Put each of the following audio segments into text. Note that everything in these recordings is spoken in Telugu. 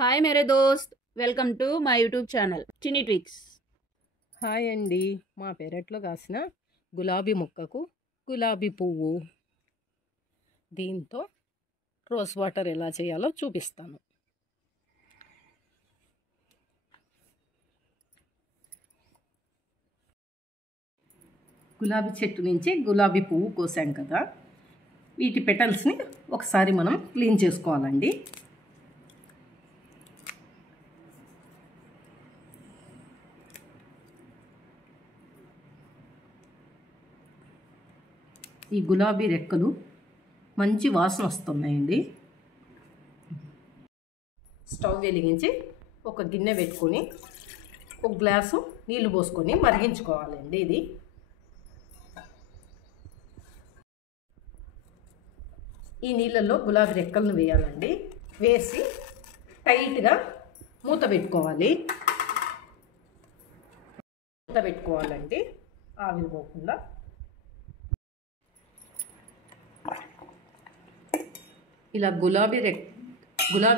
हाय मेरे दोस्त, welcome to my YouTube channel Chinni ట్విక్స్. హాయ్ అండి. మా పెరట్లో కాసిన గులాబీ మొక్కకు గులాబీ పువ్వు, దీంతో రోజ్ వాటర్ ఎలా చేయాలో చూపిస్తాను. గులాబీ చెట్టు నుంచి గులాబీ పువ్వు కోసాం కదా, వీటి పెటల్స్ని ఒకసారి మనం క్లీన్ చేసుకోవాలండి. ఈ గులాబీ రెక్కలు మంచి వాసన వస్తున్నాయండి. స్టవ్ వెలిగించి ఒక గిన్నె పెట్టుకొని ఒక గ్లాసు నీళ్లు పోసుకొని మరిగించుకోవాలండి. ఇది ఈ నీళ్ళల్లో గులాబీ రెక్కలను వేయాలండి. వేసి టైట్గా మూత పెట్టుకోవాలండి, ఆవిరి పోకుండా. ఇలా గులాబీ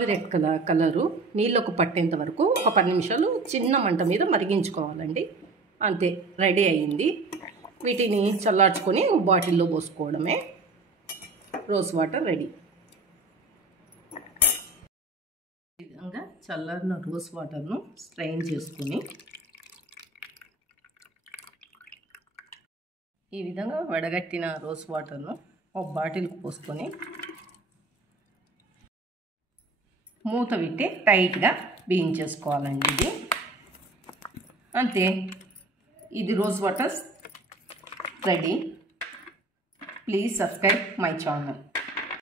రెక్కల కలరు నీళ్ళకు పట్టేంత వరకు ఒక 10 నిమిషాలు చిన్న మంట మీద మరిగించుకోవాలండి. అంతే, రెడీ అయ్యింది. వీటిని చల్లార్చుకొని బాటిల్లో పోసుకోవడమే. Rose water ready. ఈ విధంగా చల్లారిన రోజ్ వాటర్ను స్ట్రెయిన్ చేసుకుని ఈ విధంగా వడగట్టిన రోజ్ వాటర్ను ఒక బాటిల్కి పోసుకొని మూత పెట్టి టైట్గా బిగించేసుకోవాలండి. ఇది అంతే, ఇది rose water ready. Please subscribe my channel.